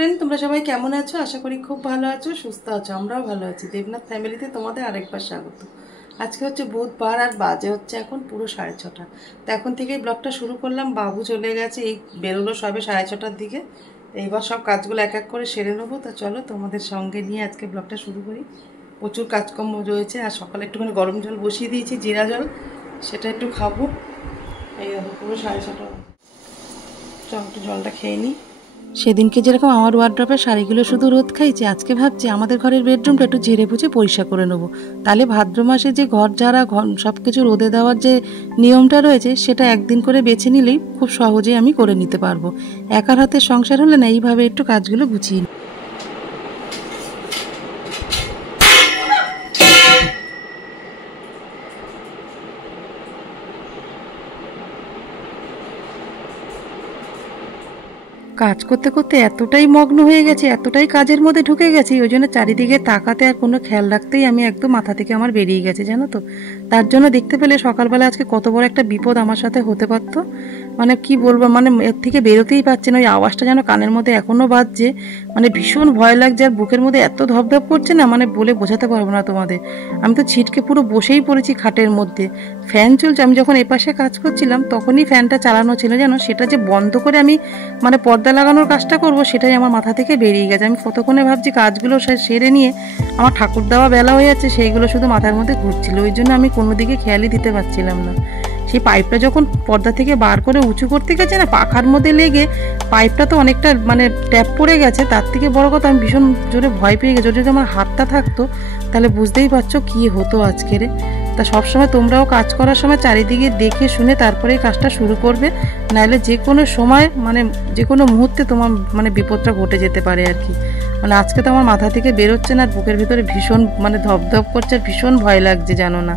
Friend, তোমরা সবাই কেমন আছো? আশা করি খুব ভালো আছো, সুস্থ আছো। আমরাও ভালো আছি। দেবনাথ ফ্যামিলিতে তোমাদের আরেকবার স্বাগত। আজকে হচ্ছে বুধবার আর বাজে হচ্ছে এখন পুরো 6:30। তো এখন থেকেই ব্লগটা শুরু করলাম। বাবু চলে গেছে, এই বেরোলো সবে 6:30টার দিকে। এইবার সব কাজগুলো এক এক করে সেরে নেবো। তা চলো তোমাদের সঙ্গে নিয়ে আজকে ব্লগটা শুরু করি। প্রচুর কাজকর্ম রয়েছে। আর সকালে একটুখানি গরম জল বসিয়ে দিয়েছি, জিরা জল, সেটা একটু খাবো। এই দেখো পুরো 6:30। চল একটু জলটা খেয়ে নিই। সেদিনকে যেরকম আমার ওয়ার্ড্রপের শাড়িগুলো শুধু রোদ খাইছে, আজকে ভাবছি আমাদের ঘরের বেডরুমটা একটু ঝেড়ে পুছে পরিষ্কার করে নেবো। তাহলে ভাদ্র মাসে যে ঘর ঝাড়া সব কিছু রোদে দেওয়ার যে নিয়মটা রয়েছে, সেটা একদিন করে বেছে নিলেই খুব সহজেই আমি করে নিতে পারবো। একার হাতে সংসার হলে না, এইভাবে একটু কাজগুলো গুছিয়ে নিই। কাজ করতে করতে এতটাই মগ্ন হয়ে গেছে, এতটাই কাজের মধ্যে ঢুকে গেছি, ওই জন্য চারিদিকে তাকাতে আর কোনো খেয়াল রাখতেই আমি একদম মাথা থেকে আমার বেরিয়ে গেছে, জানো তো। তার জন্য দেখতে পেলে সকালবেলা আজকে কত বড় একটা বিপদ আমার সাথে হতে পারতো। মানে কি বলবো, মানে এর থেকে বেরোতেই পারছে না। ওই আওয়াজটা যেন কানের মধ্যে এখনও বাজছে। মানে ভীষণ ভয় লাগছে, আর বুকের মধ্যে এত ধপধপ করছে না, মানে বলে বোঝাতে পারবো না তোমাদের। আমি তো ছিটকে পুরো বসেই পড়েছি খাটের মধ্যে। ফ্যান চলছে, আমি যখন এপাশে কাজ করছিলাম তখনই ফ্যানটা চালানো ছিল, যেন সেটা যে বন্ধ করে আমি মানে পর্দা লাগানোর কাজটা করব, সেটাই আমার মাথা থেকে বেরিয়ে গেছে। আমি কতক্ষণে ভাবছি কাজগুলো সেরে নিয়ে আমার ঠাকুর দেওয়া বেলা হয়ে যাচ্ছে, সেইগুলো শুধু মাথার মধ্যে ঘুরছিল। ওই জন্য আমি কোনো দিকে খেয়ালই দিতে পারছিলাম না। সেই পাইপটা যখন পর্দা থেকে বার করে উঁচু করতে গেছে না, পাখার মধ্যে লেগে পাইপটা তো অনেকটা মানে ট্যাপ পড়ে গেছে। তার থেকে বড় কথা, আমি ভীষণ জোরে ভয় পেয়ে গেছি। যদি আমার হাতটা থাকতো তাহলে বুঝতেই পারছো কী হতো আজকের। তা সবসময় তোমরাও কাজ করার সময় চারিদিকে দেখে শুনে তারপরে কাজটা শুরু করবে, নাহলে যে কোনো সময় মানে যে কোনো মুহূর্তে তোমার মানে বিপদটা ঘটে যেতে পারে আর কি। মানে আজকে তো আমার মাথা থেকে বেরোচ্ছে না, আর বুকের ভিতরে ভীষণ মানে ধপধপ করছে, আর ভীষণ ভয় লাগছে, জানো না।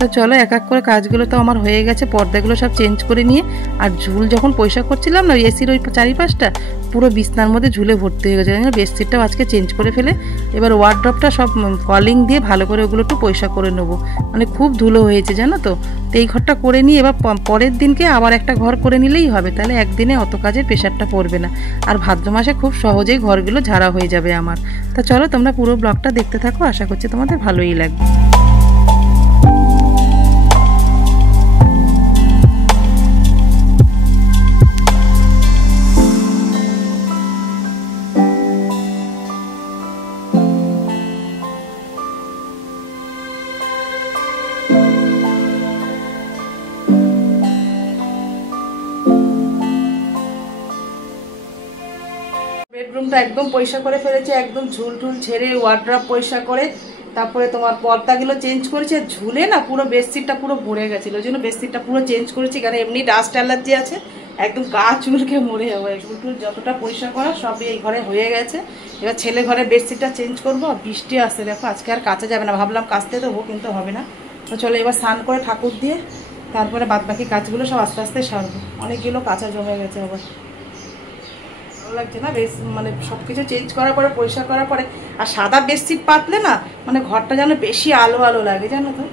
তো চলো এক এক করে কাজগুলো তো আমার হয়ে গেছে। পর্দাগুলো সব চেঞ্জ করে নিয়ে, আর ঝুল যখন পয়সা করছিলাম না, ওই এসির ওই চারিপাশটা পুরো বিছনার মধ্যে ঝুলে ভর্তি হয়ে গেছে। বেডশিটটাও আজকে চেঞ্জ করে ফেলে এবার ওয়ার্ড্রপটা সব কলিং দিয়ে ভালো করে ওগুলো একটু পয়সা করে নেবো। মানে খুব ধুলো হয়েছে, জানো তো। তো এই ঘরটা করে নিয়ে এবার পরের দিনকে আবার একটা ঘর করে নিলেই হবে। তাহলে একদিনে অত কাজের প্রেশারটা পড়বে না, আর ভাদ্র মাসে খুব সহজেই ঘরগুলো ঝাড়া হয়ে যাবে আমার। তা চলো তোমরা পুরো ব্লগটা দেখতে থাকো, আশা করছি তোমাদের ভালোই লাগবে। বেডরুমটা একদম পরিষ্কার করে ফেলেছি, একদম ঝুল টুল ঝেড়ে ওয়ার্ড্রপ পরিষ্কার করে তারপরে তোমার পর্দাগুলো চেঞ্জ করেছি। আর ঝুলে না পুরো বেডশিটটা পুরো ভরে গেছিলো, ওই জন্য বেডশিটটা পুরো চেঞ্জ করেছি। কারণ এমনি ডাস্ট অ্যালার্জি আছে, একদম গা চুলকে মরে যাবে। চুল টুল যতটা পরিষ্কার করা সবই এই ঘরে হয়ে গেছে। এবার ছেলে ঘরে বেডশিটটা চেঞ্জ করবো। আর বৃষ্টি আসছে, দেখো আজকে আর কাচা যাবে না। ভাবলাম কাচতে দেবো, কিন্তু হবে না। তো চলো এবার স্নান করে ঠাকুর দিয়ে তারপরে বাদবাকি কাজগুলো সব আস্তে আস্তে সারবো। অনেকগুলো কাঁচা জমে গেছে আবার, লাগছে না বেশ। মানে সব কিছু চেঞ্জ করার পরে পরিষ্কার করার পরে আর সাদা বেডশিট পাতলে না মানে ঘরটা যেন বেশি আলো আলো লাগে, জানো তো।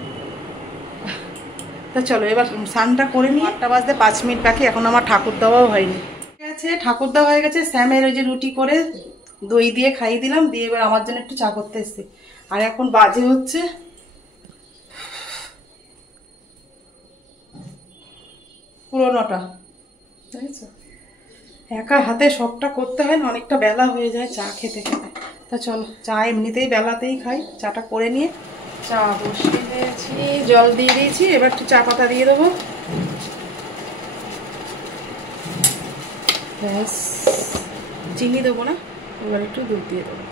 তা চলো এবার স্নানটা করে নিই। 8টা বাজতে 5 মিনিট বাকি, এখন আমার ঠাকুর দেওয়াও হয়নি। ঠিক আছে, ঠাকুর দেওয়া হয়ে গেছে। স্যামের ওই যে রুটি করে দই দিয়ে খাইয়ে দিলাম, দিয়ে এবার আমার জন্য একটু চা করতে এসেছি। আর এখন বাজে হচ্ছে পুরো 9টা, বুঝেছো। একা হাতে সবটা করতে হয় না, অনেকটা বেলা হয়ে যায় চা খেতে খেতে। তা চলো চা এমনিতেই বেলাতেই খাই, চাটা করে নিয়ে চা বসিয়ে দিয়েছি, জল দিয়ে দিয়েছি। এবার একটু চা পাতা দিয়ে দেবো, ব্যাস। চিনি দেবো না, এবার একটু দুধ দিয়ে দেবো।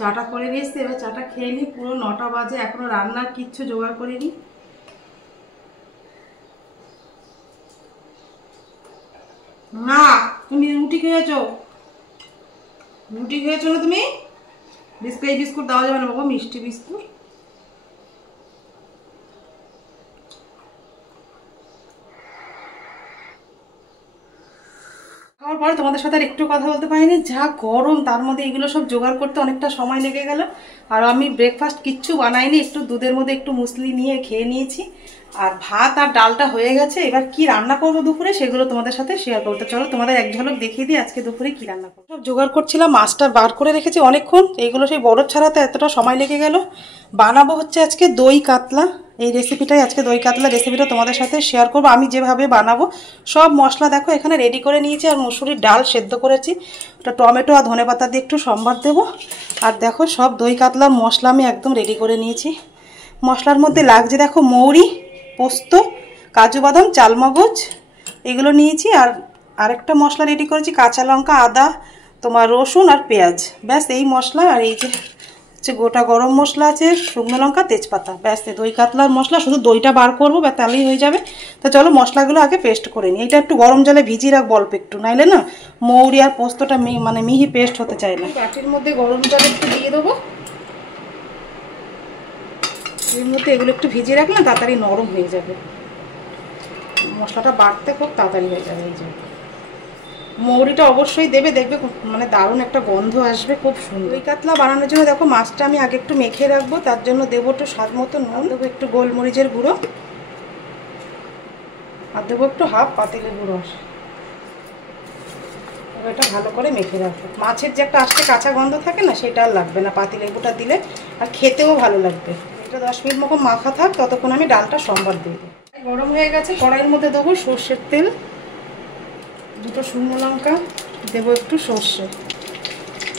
চাটা করে নিয়েছি, এবার চাটা খেয়ে নিই। পুরো 9টা বাজে, এখনো রান্নার কিচ্ছু জোগাড় করিনি। রুটি খেয়েছো? রুটি খেয়েছো না তুমি? বিস্কুট, এই বিস্কুট দেওয়া যাবে না বাবা, মিষ্টি বিস্কুট। খাওয়ার পরে তোমাদের সাথে আর একটু কথা বলতে পারিনি, যা গরম, তার মধ্যে এগুলো সব জোগাড় করতে অনেকটা সময় লেগে গেল। আর আমি ব্রেকফাস্ট কিচ্ছু বানাইনি, একটু দুধের মধ্যে একটু মুসলি নিয়ে খেয়ে নিয়েছি। আর ভাত আর ডালটা হয়ে গেছে। এবার কি রান্না করবো দুপুরে সেগুলো তোমাদের সাথে শেয়ার করতে, চলো তোমাদের এক ঝলক দেখিয়ে দিই আজকে দুপুরে কি রান্না করবো। সব জোগাড় করছিলাম, মাছটা বার করে রেখেছি অনেকক্ষণ, এইগুলো সেই বরফ ছাড়াতে এতটা সময় লেগে গেল। বানাবো হচ্ছে আজকে দই কাতলা, এই রেসিপিটাই আজকে দই কাতলা রেসিপিটা তোমাদের সাথে শেয়ার করবো আমি যেভাবে বানাবো। সব মশলা দেখো এখানে রেডি করে নিয়েছি, আর মুসুরির ডাল সেদ্ধ করেছি, ওটা টমেটো আর ধনেপাতা দিয়ে একটু সম্বার দেবো। আর দেখো সব দই কাতলার মশলা আমি একদম রেডি করে নিয়েছি। মশলার মধ্যে লাগছে দেখো মৌরি, পোস্ত, কাজু বাদাম, চালমগজ এগুলো নিয়েছি। আর আরেকটা মশলা রেডি করেছি, কাঁচা লঙ্কা, আদা, তোমার রসুন আর পেঁয়াজ, ব্যাস এই মশলা। আর এই যে গোটা গরম মশলা আছে, শুকনো লঙ্কা, তেজপাতা, ব্যাস দই কাতলার মশলা। শুধু দইটা বার করবো, বা তাহলেই হয়ে যাবে। তো চলো মশলাগুলো আগে পেস্ট করে নিই। এটা একটু গরম জলে ভিজিয়ে রাখবো অল্প একটু, নাইলে না মৌরি আর পোস্তটা মানে মিহি পেস্ট হতে চায় না। বাটির মধ্যে গরম জল একটু দিয়ে দেবো, এর মধ্যে এগুলো একটু ভিজিয়ে রাখলে তাড়াতাড়ি নরম হয়ে যাবে, মশলাটা বাটতে খুব তাড়াতাড়ি হয়ে যাবে। এই যে মৌরিটা অবশ্যই দেবে, দেখবে মানে দারুণ একটা গন্ধ আসবে, খুব সুন্দর। দই কাতলা বানানোর জন্য দেখো মাছটা আমি আগে একটু মেখে রাখবো, তার জন্য দেবো একটু স্বাদ মতো নুন, দেবো একটু গোলমরিচের গুঁড়ো, আর দেবো একটু হাফ পাতিলের গুঁড়ো। এবার এটা ভালো করে মেখে রাখবো। মাছের যে একটা আস্তে কাঁচা গন্ধ থাকে না, সেটা আর লাগবে না পাতিলেবুটা দিলে, আর খেতেও ভালো লাগবে। এটা 10 মিনিট মতো মাখা থাক, ততক্ষণ আমি ডালটা সম্বার দিয়ে দিই। গরম হয়ে গেছে, কড়াইয়ের মধ্যে দেবো সর্ষের তেল, দুটো শুকনো লঙ্কা, দেবো একটু সর্ষে,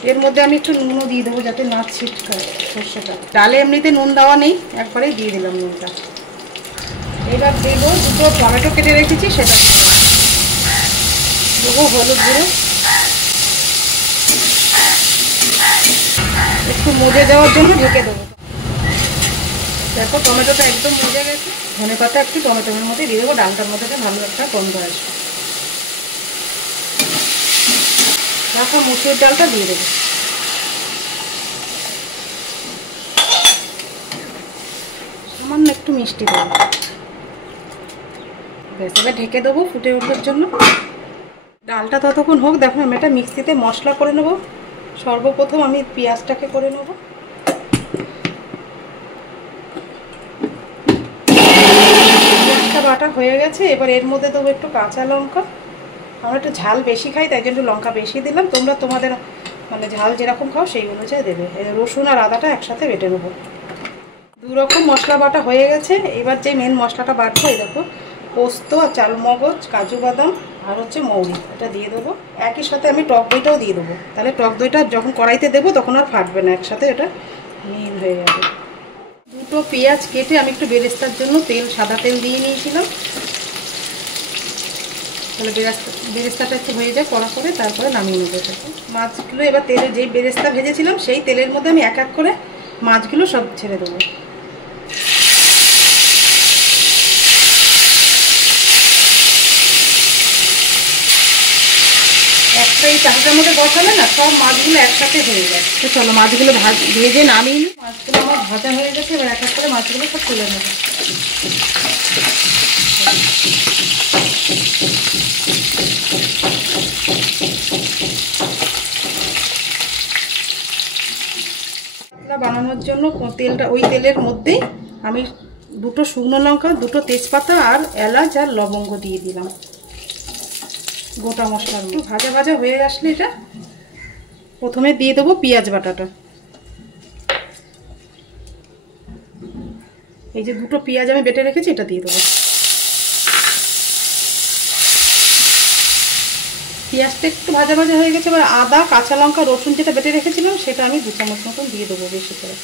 এর মধ্যে আমি একটু নুনও দিয়ে দেবো যাতে না ছিটকায় সর্ষেটা। ডালে এমনিতে নুন দেওয়া নেই, একবারেই দিয়ে দিলাম নুনটা। এবার দেবো দুটো টমেটো কেটে রেখেছি, সেটা দেবো হলুদ গুঁড়ো, একটু মজে দেওয়ার জন্য ঢেকে দেবো। দেখো টমেটোটা একদম মজে গেছে, ধনেপাতা একটু টমেটোর মধ্যে দিয়ে দেবো, ডালটার মধ্যে ভালো একটা গন্ধ আসবে। দেখো মুসুর ডালটা দিয়ে দেবো, সামান্য একটু মিষ্টি দেবো, ব্যাস এবার ঢেকে দেবো ফুটে ওঠার জন্য। ডালটা ততক্ষণ হোক, দেখো আমি এটা মিক্সিতে মশলা করে নেবো। সর্বপ্রথম আমি পেঁয়াজটাকে করে নেব। পেঁয়াজটা বাটা হয়ে গেছে, এবার এর মধ্যে দেবো একটু কাঁচা লঙ্কা। আমরা একটু ঝাল বেশি খাই, তাই জন্য লঙ্কা বেশি দিলাম, তোমরা তোমাদের মানে ঝাল যেরকম খাও সেই অনুযায়ী দেবে। রসুন আর আদাটা একসাথে বেটে নেবো। দুরকম মশলা বাটা হয়ে গেছে, এবার যে মেন মশলাটা বাটবো, এই দেখো পোস্ত আর চালমগজ, কাজু বাদাম আর হচ্ছে মৌরি, এটা দিয়ে দেবো। একই সাথে আমি টক দইটাও দিয়ে দেবো, তাহলে টক দইটা যখন কড়াইতে দেবো তখন আর ফাটবে না, একসাথে এটা মিল হয়ে যাবে। দুটো পেঁয়াজ কেটে আমি একটু বেরেস্তার জন্য তেল, সাদা তেল দিয়ে নিয়েছিলাম, তাহলে বেরেস্তাটা একটু হয়ে যায় কড়া করে, তারপরে নামিয়ে নেবো এটাকে। মাছগুলো এবার তেলে, যেই বেরেস্তা ভেজেছিলাম সেই তেলের মধ্যে আমি এক এক করে মাছগুলো সব ছেড়ে দেবো। একটা এই চাকাটার মধ্যে বসালে না সব মাছগুলো একসাথে হয়ে যায়। তো চলো মাছগুলো ভেজে নামিয়ে নিই। মাছগুলো আমার ভাজা হয়ে গেছে, এবার এক এক করে মাছগুলো সব তুলে নেবো। বানানোর জন্য তেলটা, ওই তেলের মধ্যেই আমি দুটো শুকনো লঙ্কা, দুটো তেজপাতা আর এলাচ আর লবঙ্গ দিয়ে দিলাম গোটা মশলার মধ্যে। ভাজা ভাজা হয়ে আসলে এটা প্রথমে দিয়ে দেবো পেঁয়াজ বাটাটা। এই যে দুটো পেঁয়াজ আমি বেটে রেখেছি, এটা দিয়ে দেবো। পেঁয়াজটা একটু ভাজা ভাজা হয়ে গেছে, এবার আদা, কাঁচা লঙ্কা, রসুন যেটা বেটে রেখেছিলাম সেটা আমি 2 চামচ মতন দিয়ে দেবো বেশি করে।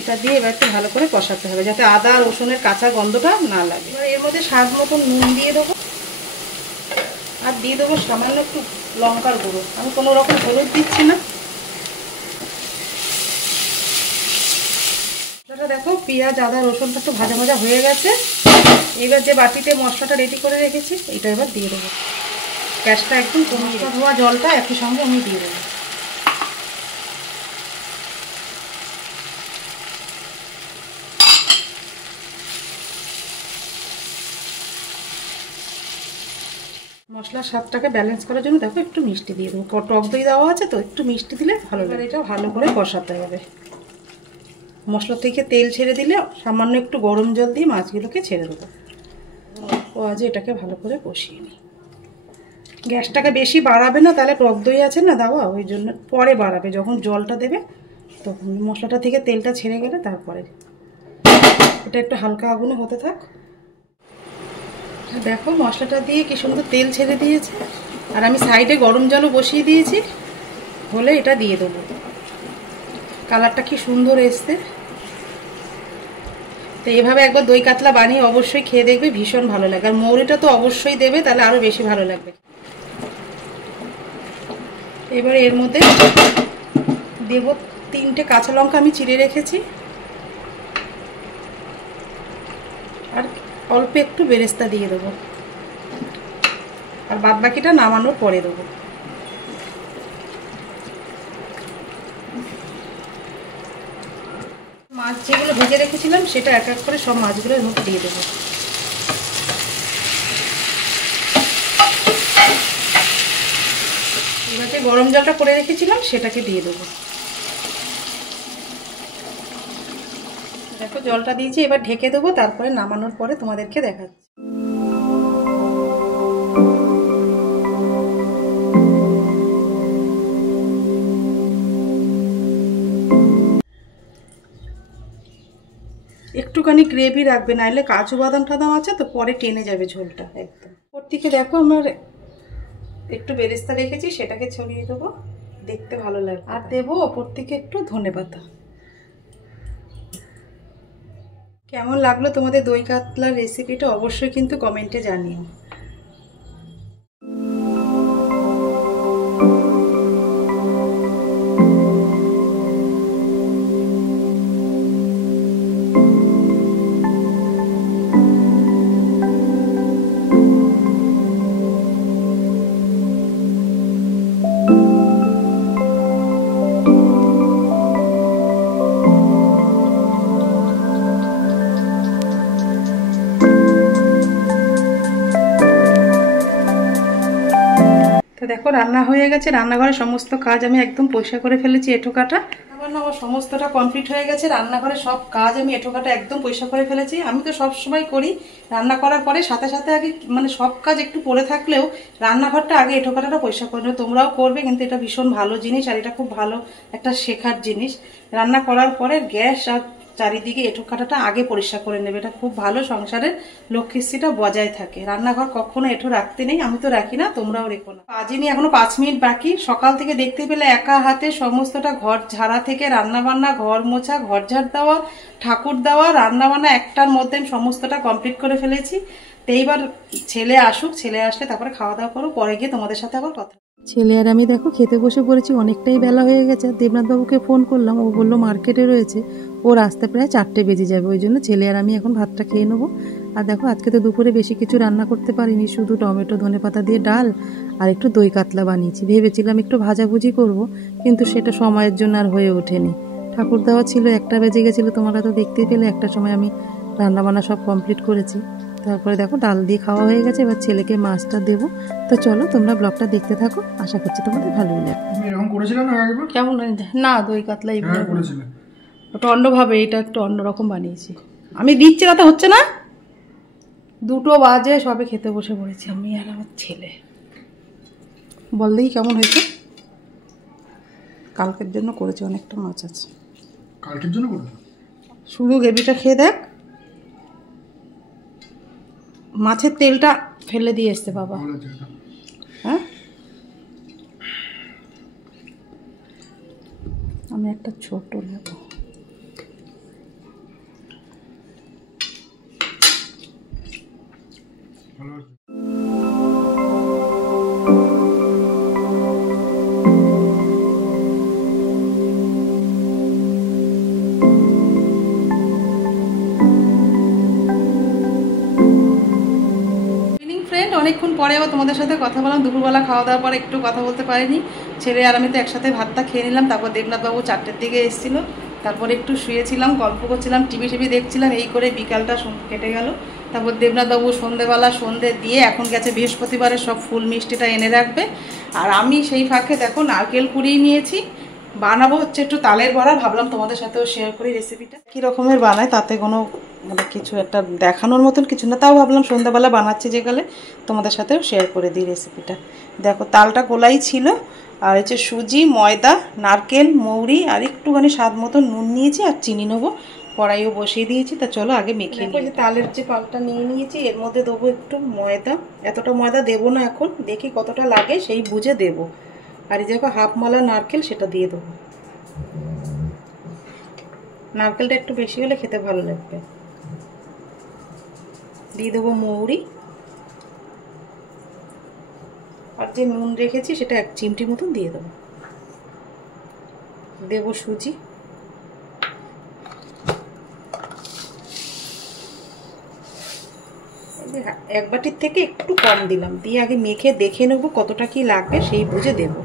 এটা দিয়ে এবার একটু ভালো করে কষাতে হবে, যাতে আদা রসুনের কাঁচা গন্ধটা না লাগে। এবার এর মধ্যে স্বাদ মতন নুন দিয়ে দেবো, আর দিয়ে দেবো সামান্য একটু লঙ্কার গুঁড়ো। আমি কোনো রকম হলুদ দিচ্ছি না। দেখো পেঁয়াজ, আদা, রসুনটা একটু ভাজা ভাজা হয়ে গেছে, এবার যে বাটিতে মশলাটা রেডি করে রেখেছি এটা এবার দিয়ে দেবো। গ্যাসটা একদম কমিয়ে ধোয়া জলটা একই সঙ্গে আমি দিয়ে দেবো। মশলার স্বাদটাকে ব্যালেন্স করার জন্য দেখো একটু মিষ্টি দিয়ে দেবো। টক দই দেওয়া আছে তো, একটু মিষ্টি দিলে ভালো লাগে। এটা ভালো করে কষাতে হবে। মশলা থেকে তেল ছেড়ে দিলে সামান্য একটু গরম জল দিয়ে মাছগুলোকে ছেড়ে দেবো। ও আজ এটাকে ভালো করে কষিয়ে নিই। গ্যাসটাকে বেশি বাড়াবে না, তাহলে টক দই আছে না দেওয়া, ওই জন্য পরে বাড়াবে। যখন জলটা দেবে তখন মশলাটা থেকে তেলটা ছেড়ে গেলে তারপরে এটা একটু হালকা আগুনে হতে থাক। দেখো মশলাটা দিয়ে কি সুন্দর তেল ছেড়ে দিয়েছে, আর আমি সাইডে গরম জলও বসিয়ে দিয়েছি। হলে এটা দিয়ে দেবো। কালারটা কি সুন্দর এসছে। তো এভাবে একবার দই কাতলা বানিয়ে অবশ্যই খেয়ে দেখবে, ভীষণ ভালো লাগে। আর মৌরিটা তো অবশ্যই দেবে, তাহলে আরও বেশি ভালো লাগবে। এবার এর মধ্যে দেব 3টে কাঁচা লঙ্কা আমি চিড়ে রেখেছি, আর অল্প একটু বেরেস্তা দিয়ে দেবো, আর বাদ বাকিটা নামানোর পরে দেবো। মাছ যেগুলো ভেজে রেখেছিলাম সেটা এক এক করে সব মাছগুলো এর মধ্যে দিয়ে দেবো। এবার যে গরম জলটা করে রেখেছিলাম সেটাকে দিয়ে দেবো। দেখো জলটা দিয়েছি, এবার ঢেকে দেবো, তারপরে নামানোর পরে তোমাদেরকে দেখাচ্ছি। একটুখানি গ্রেভি রাখবে, নাহলে কাজু বাদাম টাদাম আছে তো পরে টেনে যাবে ঝোলটা একদম। ওর দিকে দেখো আমার একটু বেরেস্তা রেখেছি, সেটাকে ছড়িয়ে দেবো, দেখতে ভালো লাগবে। আর দেবো ওপর থেকে একটু ধনেপাতা। কেমন লাগলো তোমাদের দই কাতলার রেসিপিটা অবশ্যই কিন্তু কমেন্টে জানিও। তো দেখো রান্না হয়ে গেছে। রান্নাঘরের সমস্ত কাজ আমি একদম পরিষ্কার করে ফেলেছি, এঁঠোকাটা। আমার সমস্তটা কমপ্লিট হয়ে গেছে। রান্নাঘরের সব কাজ আমি এঁঠোকাটা একদম পরিষ্কার করে ফেলেছি। আমি তো সব সময় করি, রান্না করার পরে সাথে সাথে আগে মানে সব কাজ একটু পড়ে থাকলেও রান্নাঘরটা আগে এঁঠোকাটা পরিষ্কার করে নেবে। তোমরাও করবে, কিন্তু এটা ভীষণ ভালো জিনিস, আর এটা খুব ভালো একটা শেখার জিনিস। রান্না করার পরে গ্যাস আর চারিদিকে এঁঠোকাটাটা আগে পরিষ্কার করে নেবে। এটা খুব ভালো, সংসারের লক্ষ্মীশ্রীটা বজায় থাকে। রান্নাঘর কখনো এঁঠো রাখতে নেই, আমি তো রাখি না, তোমরাও রেখো না। কাজে এখনো 5 মিনিট বাকি। সকাল থেকে দেখতে পেলে একা হাতে সমস্তটা ঘর ঝাড়া থেকে রান্না বান্না, ঘর মোছা, ঘর ঝাড় দেওয়া, ঠাকুর দেওয়া, রান্না বান্না একটার মধ্যে সমস্তটা কমপ্লিট করে ফেলেছি। তো এইবার ছেলে আসুক, ছেলে আসলে তারপরে খাওয়া দাওয়া করো, পরে গিয়ে তোমাদের সাথে আবার কথা। ছেলে আর আমি দেখো খেতে বসে পড়েছি। অনেকটাই বেলা হয়ে গেছে। দেবনাথবাবুকে ফোন করলাম, ও বললো মার্কেটে রয়েছে, ওর আসতে প্রায় 4টে বেজে যাবে। ওই জন্য ছেলে আর আমি এখন ভাতটা খেয়ে নেবো। আর দেখো আজকে তো দুপুরে বেশি কিছু রান্না করতে পারিনি, শুধু টমেটো ধনেপাতা দিয়ে ডাল আর একটু দই কাতলা বানিয়েছি। ভেবেছিলাম একটু ভাজাভুজি করব, কিন্তু সেটা সময়ের জন্য আর হয়ে ওঠেনি। ঠাকুর দেওয়া ছিল, 1টা বেজে গেছিলো। তোমরা তো দেখতেই পেলে 1টার সময় আমি রান্নাবান্না সব কমপ্লিট করেছি। তারপরে দেখো ডাল দিয়ে খাওয়া হয়ে গেছে। এবার ছেলেকে মাছটা দেবো। তো চলো তোমরা ব্লগটা দেখতে থাকো, আশা করছি তোমাদের ভালোই লাগবে। এরকম করেছিলে না একবার? কেমন না দই কাতলা এইভাবে করেছিলে? ওটা অন্যভাবে, এটা একটু অন্যরকম বানিয়েছি। আমি দিচ্ছি না তো, হচ্ছে না। 2টো বাজে, সবে খেতে বসে পড়েছি আমি আর আমার ছেলে। বল দেখি কেমন হয়েছে। কালকের জন্য করেছি, অনেকটা মাছ আছে। কালকের জন্য করেছো? শুধু গ্রেভিটা খেয়ে দেখ। মাছের তেলটা ফেলে দিয়ে এসছে বাবা। হ্যাঁ, আমি একটা ছোট নেব। ভালো আছে। ফ্রেন্ড, অনেকক্ষণ পরে আবার তোমাদের সাথে কথা বললাম। দুপুরবেলা খাওয়া দাওয়ার পর একটু কথা বলতে পারিনি। ছেলে আর আমি তো একসাথে ভাতটা খেয়ে নিলাম। তারপর দেবনাথবাবু 4টের দিকে এসেছিলো। তারপর একটু শুয়েছিলাম, গল্প করছিলাম, টিভি দেখছিলাম। এই করে বিকালটা কেটে গেল। তারপর দেবনাথবাবু সন্ধেবেলা সন্ধে দিয়ে এখন গেছে বৃহস্পতিবারের সব ফুল মিষ্টিটা এনে রাখবে। আর আমি সেই ফাঁকে দেখো নারকেল কুড়িয়ে নিয়েছি। বানাবো হচ্ছে একটু তালের বড়া। ভাবলাম তোমাদের সাথেও শেয়ার করি রেসিপিটা কী রকমের বানায়। তাতে কোনো মানে কিছু একটা দেখানোর মতন কিছু না, তাও ভাবলাম সন্ধ্যাবেলা বানাচ্ছি যেকালে তোমাদের সাথেও শেয়ার করে দিই রেসিপিটা। দেখো তালটা গোলাই ছিল, আর হচ্ছে সুজি, ময়দা, নারকেল, মৌরি আর একটুখানি স্বাদ মতো নুন নিয়েছি, আর চিনি নেবো। কড়াইও বসিয়ে দিয়েছি। তা চলো আগে মেখে নিই। যে তালের যে পালটা নিয়ে নিয়েছি, এর মধ্যে দেবো একটু ময়দা। এতটা ময়দা দেবো না, এখন দেখি কতটা লাগে সেই বুঝে দেবো। আর এই দেখো হাফ মালা নারকেল, সেটা দিয়ে দেবো। নারকেলটা একটু বেশি হলে খেতে ভালো লাগবে। দিয়ে দেবো মৌরি, আর যে নুন রেখেছি সেটা 1 চিমটি মতন দিয়ে দেবো। দেবো সুজি, এক বাটির থেকে একটু কম দিলাম। দিয়ে আগে মেখে দেখে নেবো কতটা কি লাগবে, সেই বুঝে দেবো।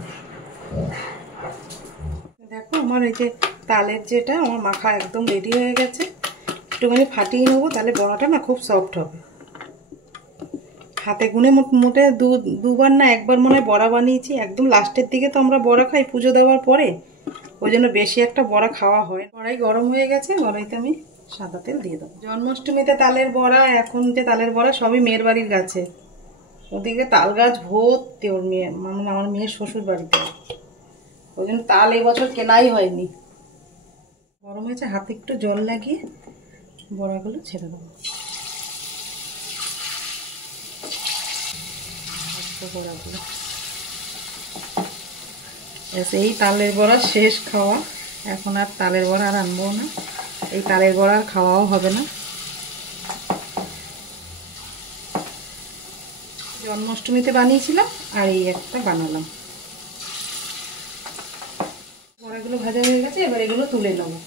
দেখো আমার এই যে তালের যেটা আমার মাখা একদম রেডি হয়ে গেছে। একটুখানি ফাটিয়ে নেবো, তাহলে বড়াটা না খুব সফট হবে। হাতে গুনে মোটে দুবার না একবার মনে হয় বড়া বানিয়েছি। একদম লাস্টের দিকে তো আমরা বড়া খাই পুজো দেওয়ার পরে, ওই জন্য বেশি একটা বড়া খাওয়া হয়। কড়াই গরম হয়ে গেছে, কড়াইতে আমি সাদা তেল দিয়ে দেবো। জন্মাষ্টমীতে তালের বড়া, এখন যে তালের বড়া সবই মেয়ের বাড়ির গাছে। ওদিকে তাল গাছ ভর্তি ওর মেয়ে, মানে আমার মেয়ের শ্বশুর বাড়িতে। ওই জন্য তাল এবছর কেনাই হয়নি। গরম হয়েছে, হাতে একটু জল লাগিয়ে বড়াগুলো ছেড়ে দেবো। বড়াগুলো এই তালের বড়া শেষ খাওয়া। এখন আর তালের বড়া আর আনবো না, এই তালের বড়া আর খাওয়াও হবে না। জন্মাষ্টমীতে বানিয়েছিলাম, আর এই একটা বানালাম। বড়াগুলো ভাজা হয়ে গেছে, এবার এগুলো তুলে নেবো।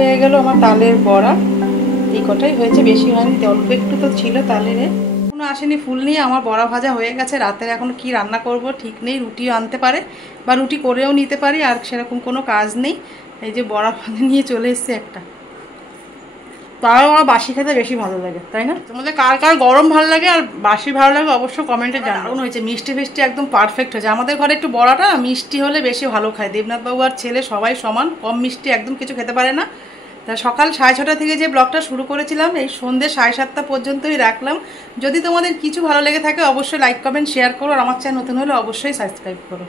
হয়ে গেল আমার তালের বড়া। এই কটাই হয়েছে, বেশি হয়নি, অল্প একটু তো ছিল তালের। এখনো আসেনি ফুল নিয়ে। আমার বড়া ভাজা হয়ে গেছে। রাতের এখন কি রান্না করব ঠিক নেই। রুটিও আনতে পারে বা রুটি করেও নিতে পারি, আর সেরকম কোনো কাজ নেই। এই যে বড়া ভাজা নিয়ে চলে এসছে একটা। তাও আমার বাসি খেতে বেশি ভালো লাগে, তাই না? তোমাদের কার কার গরম ভালো লাগে আর বাসি ভালো লাগে অবশ্য কমেন্টে জানানো। হয়েছে মিষ্টি ফিষ্টি একদম পারফেক্ট হয়েছে। আমাদের ঘরে একটু বড়াটা মিষ্টি হলে বেশি ভালো খায়। দেবনাথবাবু আর ছেলে সবাই সমান, কম মিষ্টি একদম কিছু খেতে পারে না। তা সকাল 6:30 থেকে যে ব্লগটা শুরু করেছিলাম, এই সন্ধ্যে 7:30 পর্যন্তই রাখলাম। যদি তোমাদের কিছু ভালো লেগে থাকে অবশ্যই লাইক কমেন্ট শেয়ার করো, আর আমার চ্যানেল নতুন হলে অবশ্যই সাবস্ক্রাইব করো।